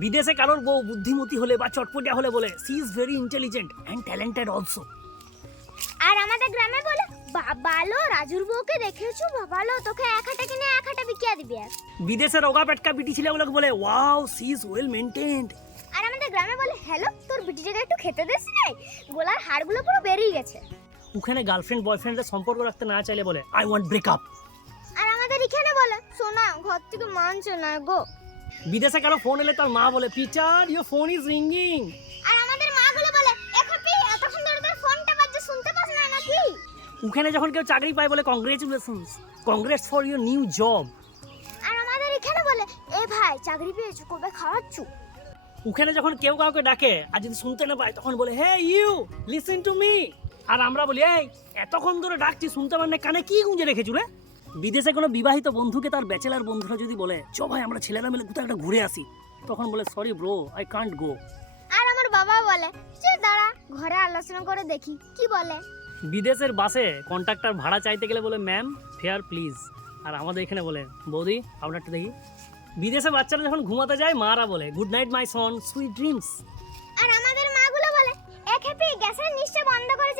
বিদেশে কারোর বউ বুদ্ধিমতী হলে বা চটপটিয়া হলে বলে she is very intelligent and talented also আর আমাদের গ্রামে বলে বাবালো রাজুর বউকে দেখেছ? বাবালো তোকে এক হাটে কিনে এক হাটে বিকিয়া দিবি। আর বিদেশে রোগা পেটকা বিটি ছেলেগুলোকে বলে wow she is well maintained আর আমাদের গ্রামে বলে হ্যালো তোর বিটিটাকে একটু খেতে দিস নাই গোলার হাড়গুলো পুরো বেরিয়ে গেছে। ওখানে গার্লফ্রেন্ড বয়ফ্রেন্ডের সম্পর্ক রাখতে না চাইলে বলে আই ওয়ান্ট ব্রেকআপ আর আমাদের এখানে বলে শোনা ঘর থেকে মানছে না গো। বিদেশে কারও ফোন এলে তার মা বলে Peter your phone is ringing আর আমাদের মাগুলো বলে এ খাপি এতক্ষণ ধরে তোর ফোনটা বাজছে শুনতে পাস না নাকি? ওখানে যখন কেউ চাকরি পায় বলে congratulations congress for your new job আর আমাদের এখানে বলে এ ভাই চাকরি পেয়েছ কবে খাওয়াচ্ছু? ওখানে যখন কেউ কাউকে ডাকে আর যদি শুনতে না পায় তখন বলে hey you listen to me আর আমরা বলি এই এতক্ষণ ধরে ডাকছি শুনতে পার না কানে কি গুঁজে রেখেছো রে? বিদেশে কোনো বিবাহিত বন্ধুকে তার ব্যাচেলার বন্ধুরা যদি বলে চ ভাই আমরা ছেলেরা মিলে কোথাও একটা ঘুরে আসি তখন বলে sorry bro I can't go আর আমার বাবা বলে যে দাঁড়া ঘরে আলোচনা করে দেখি কি বলে? বিদেশের বাসে কন্ট্রাক্টর ভাড়া চাইতে গেলে বলে ম্যাম ফেয়ার প্লিজ আর আমাদের এখানে বলে বৌদি আপনারটা দেখি। বিদেশে বাচ্চারা যখন ঘুমাতে যায় মারা বলে good night my son sweet dreams আর আমাদের মাগুলো বলে এ খেপি গ্যাসের নিচটা বন্ধ করে